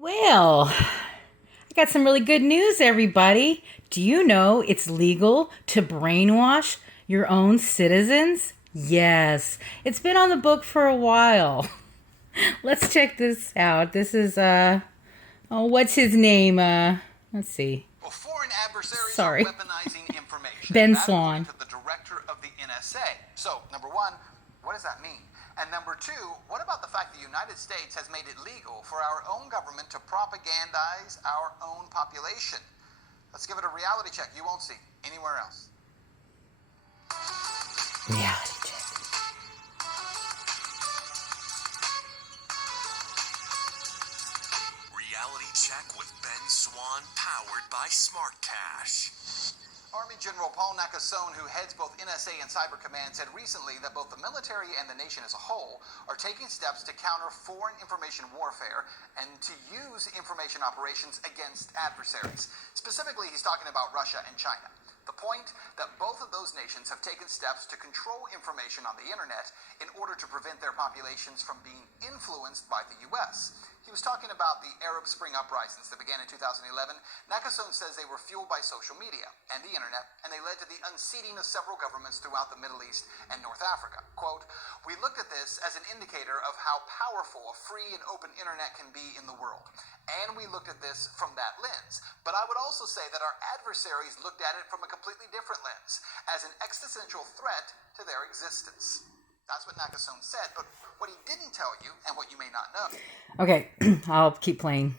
Well, I got some really good news, everybody. Do you know it's legal to brainwash your own citizens? Yes, it's been on the book for a while. Let's check this out. This is oh, what's his name? Let's see. Well, foreign adversaries are Sorry. weaponizing information. Ben That, according Swan. to the director of the NSA. So, number one, what does that mean? And number two, what about the fact the United States has made it legal for our own government to propagandize our own population? Let's give it a reality check you won't see anywhere else. Reality check. Reality check with Ben Swan, powered by Smart Cash. Army General Paul Nakasone, who heads both NSA and Cyber Command, said recently that both the military and the nation as a whole are taking steps to counter foreign information warfare and to use information operations against adversaries. Specifically, he's talking about Russia and China. The point that both of those nations have taken steps to control information on the internet in order to prevent their populations from being influenced by the U.S. He was talking about the Arab Spring uprisings that began in 2011. Nakasone says they were fueled by social media and the internet, and they led to the unseating of several governments throughout the Middle East and North Africa. Quote, "We looked at this as an indicator of how powerful a free and open internet can be in the world. And we looked at this from that lens. But I would also say that our adversaries looked at it from a completely different lens, as an existential threat to their existence." That's what Nakasone said, but what he didn't tell you, and what you may not know. Okay, I'll keep playing.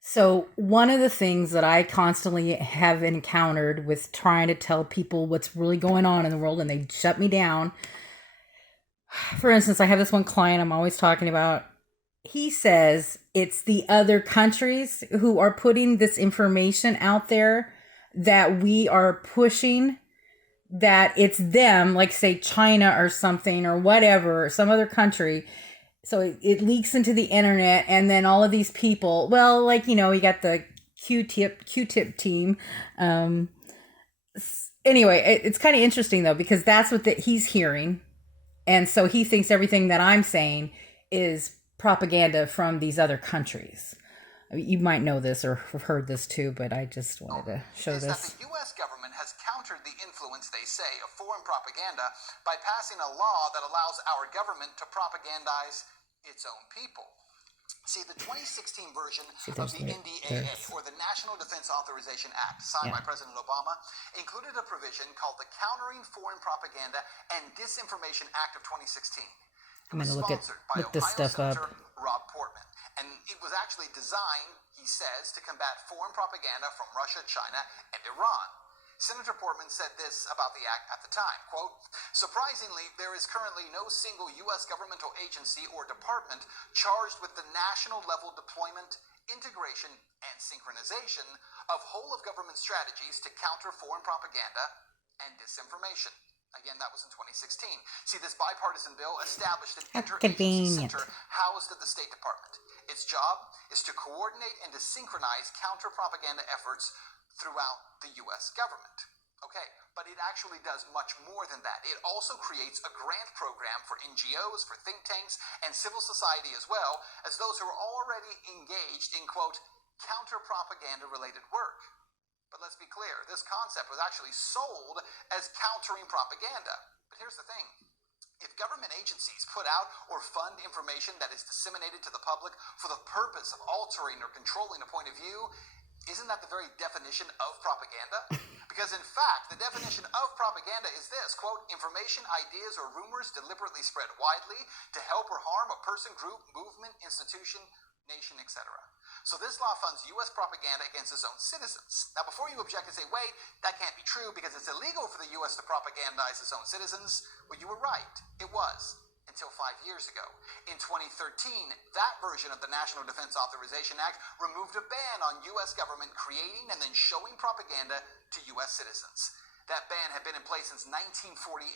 So, one of the things that I constantly have encountered with trying to tell people what's really going on in the world and they shut me down. For instance, I have this one client I'm always talking about. He says it's the other countries who are putting this information out there that we are pushing, that it's them, like say China or something or whatever, some other country. So it leaks into the internet, and then all of these people, well, like, you got the Q-tip team. Anyway, it's kind of interesting though, because that's what he's hearing. And so he thinks everything that I'm saying is propaganda from these other countries. I mean, you might know this or have heard this too, but I just wanted to show is this. That the U.S. government has countered the influence, they say, of foreign propaganda by passing a law that allows our government to propagandize its own people. See, the 2016 version of the NDAA, or the National Defense Authorization Act, signed by President Obama, included a provision called the Countering Foreign Propaganda and Disinformation Act of 2016. I'm going to look this stuff Senator up. Rob Portman. And it was actually designed, he says, to combat foreign propaganda from Russia, China, and Iran. Senator Portman said this about the act at the time, quote, "Surprisingly, there is currently no single U.S. governmental agency or department charged with the national level deployment, integration, and synchronization of whole-of-government strategies to counter foreign propaganda and disinformation." Again, that was in 2016. See, this bipartisan bill established an interagency center housed at the State Department. Its job is to coordinate and to synchronize counter-propaganda efforts throughout the U.S. government. Okay, but it actually does much more than that. It also creates a grant program for NGOs, for think tanks, and civil society as well, as those who are already engaged in, quote, counter-propaganda related work. But let's be clear, this concept was actually sold as countering propaganda. But here's the thing. If government agencies put out or fund information that is disseminated to the public for the purpose of altering or controlling a point of view, isn't that the very definition of propaganda? Because in fact, the definition of propaganda is this, quote, "information, ideas, or rumors deliberately spread widely to help or harm a person, group, movement, institution, nation, etc." So this law funds U.S. propaganda against its own citizens. Now, before you object and say, wait, that can't be true because it's illegal for the U.S. to propagandize its own citizens, well, you were right. It was. Until 5 years ago. In 2013, that version of the National Defense Authorization Act removed a ban on U.S. government creating and then showing propaganda to U.S. citizens. That ban had been in place since 1948,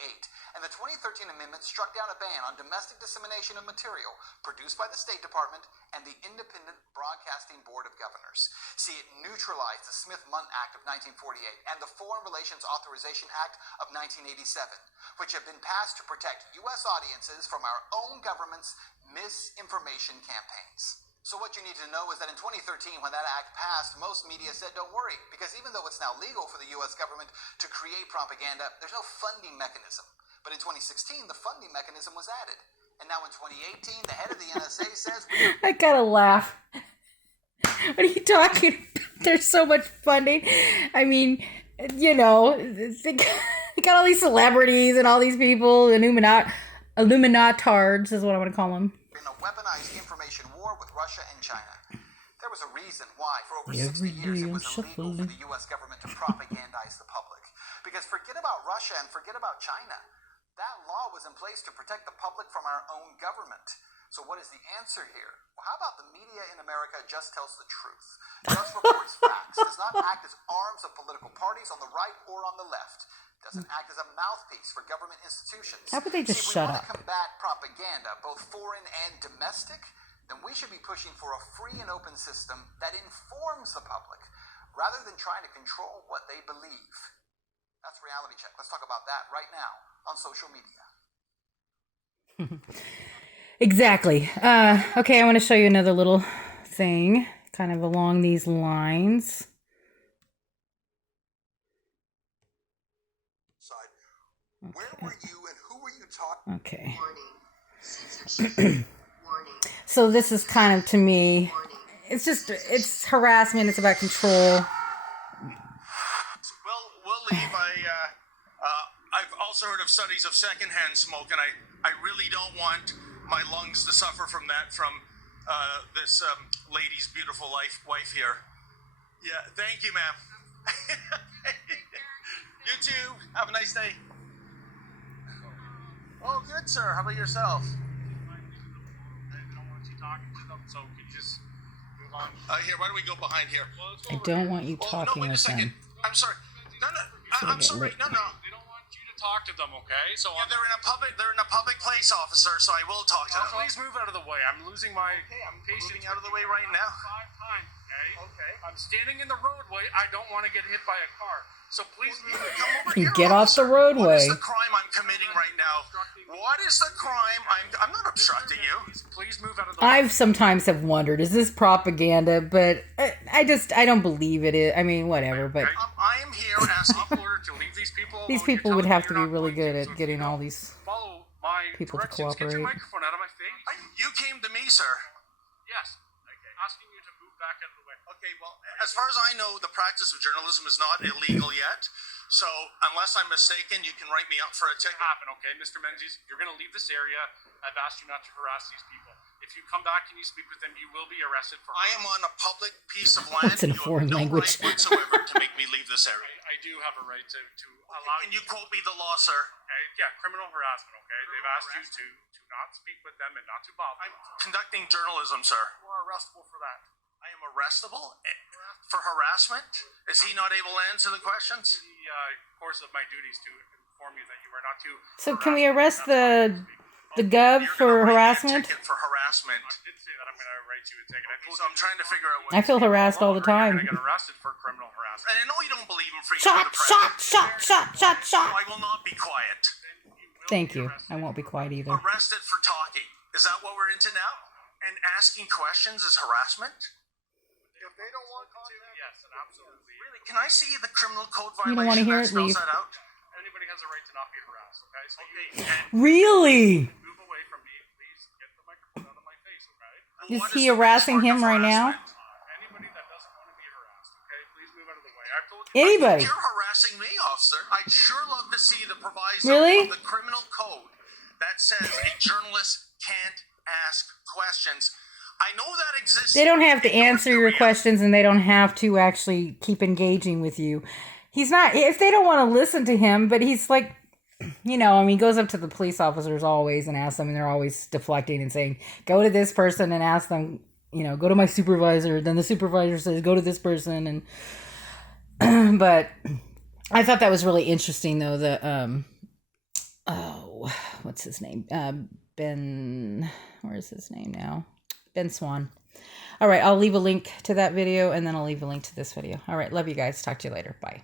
and the 2013 amendment struck down a ban on domestic dissemination of material produced by the State Department and the Independent Broadcasting Board of Governors. See, it neutralized the Smith-Mundt Act of 1948 and the Foreign Relations Authorization Act of 1987, which have been passed to protect U.S. audiences from our own government's misinformation campaigns. So what you need to know is that in 2013, when that act passed, most media said, don't worry, because even though it's now legal for the U.S. government to create propaganda, there's no funding mechanism. But in 2016, the funding mechanism was added. And now in 2018, the head of the NSA says... I gotta laugh. What are you talking about? There's so much funding. I mean, you know, they got all these celebrities and all these people, Illuminatards is what I want to call them. In a weaponized information war with Russia and China. There was a reason why, for over 60 years, it was illegal for the U.S. government to propagandize the public. Because forget about Russia and forget about China. That law was in place to protect the public from our own government. So what is the answer here? Well, how about the media in America just tells the truth, just reports facts, does not act as arms of political parties on the right or on the left, doesn't act as a mouthpiece for government institutions. How would they just shut up? If we want to combat propaganda, both foreign and domestic, then we should be pushing for a free and open system that informs the public, rather than trying to control what they believe. That's Reality Check. Let's talk about that right now on social media. Exactly. Okay, I want to show you another little thing, kind of along these lines. Okay. Where were you and who were you talking? Okay. So this is kind of, to me, it's harassment. It's about control. We'll leave. I've also heard of studies of secondhand smoke, and I really don't want my lungs to suffer from that from this lady's beautiful wife here. Yeah, thank you, ma'am. You too. Have a nice day. Oh, good, sir. How about yourself? I don't want you talking to them, so we just move on. Here, why don't we go behind here? Well, let's go I over don't here. want you talking wait a with second. them. I'm sorry. No, I'm sorry. No. They don't want you to talk to them, okay? So Yeah, they're in a public place, officer. So I will talk to them. please move out of the way. I'm losing my I'm patience. moving out of the way right now. 5 times, okay? Okay. I'm standing in the roadway. I don't want to get hit by a car. So please move. Come over You here, get off the officer. What roadway. is the crime I'm committing right now? What is the crime I'm not obstructing you. Please move out of the way. I've sometimes have wondered, is this propaganda? But I don't believe it is. I mean, whatever. But I am here asking order to leave these people alone. these people You're would telling have me to you're be not really going good to, at so if getting you all don't these follow my people to directions. Get your cooperate. microphone out of my face. You came to me, sir. Yes. Okay. Asking you to move back out of the way. Okay, well, as far as I know, the practice of journalism is not illegal yet. So, unless I'm mistaken, you can write me up for a ticket. Happen, okay, Mr. Menzies? You're going to leave this area. I've asked you not to harass these people. If you come back and you speak with them, you will be arrested for. I am on a public piece of land. It's in a foreign you have no language. right whatsoever to make me leave this area. I do have a right to allow. Can you quote me the law, sir? Okay, yeah, criminal harassment. Okay, they've asked you to not speak with them and not to bother. I'm conducting journalism, sir. You are arrestable for that. I am arrestable for harassment? Is he not able to answer the questions? The course of my duties to inform you that you are not to. So can we arrest the gov for harassment? For harassment. I did say that I'm going to write you a ticket. So I'm trying to figure out what. I feel harassed all the You're time. going to get arrested for criminal harassment. And I know you don't believe in freedom Shot, of the press. shot. So I will not be quiet. Thank you. I won't be quiet either. Arrested for talking. Is that what we're into now? And asking questions is harassment? If they don't want to, yes, and absolutely. Really? Can I see the criminal code You violation don't wanna hear that it? spells Leave. that out? Anybody has a right to not be harassed, okay? So And Really? move away from me. Please get the microphone out of my face, okay? Is what he the harassing benchmark him of right now? harassment? Anybody that doesn't want to be harassed, okay? Please move out of the way. I've told you. Anybody? You're harassing me, officer. I'd sure love to see the proviso Really? of the criminal code that says a journalist can't ask questions. I know that exists. They don't have to in North answer your Korea. questions, and they don't have to actually keep engaging with you. He's not, if they don't want to listen to him, but he's like, you know, I mean, he goes up to the police officers always and asks them, and they're always deflecting and saying, go to this person and ask them, you know, go to my supervisor. Then the supervisor says, go to this person. And, but I thought that was really interesting, though, the, what's his name? Ben, where's his name now? Ben Swan. All right, I'll leave a link to that video, and then I'll leave a link to this video. All right, love you guys. Talk to you later. Bye.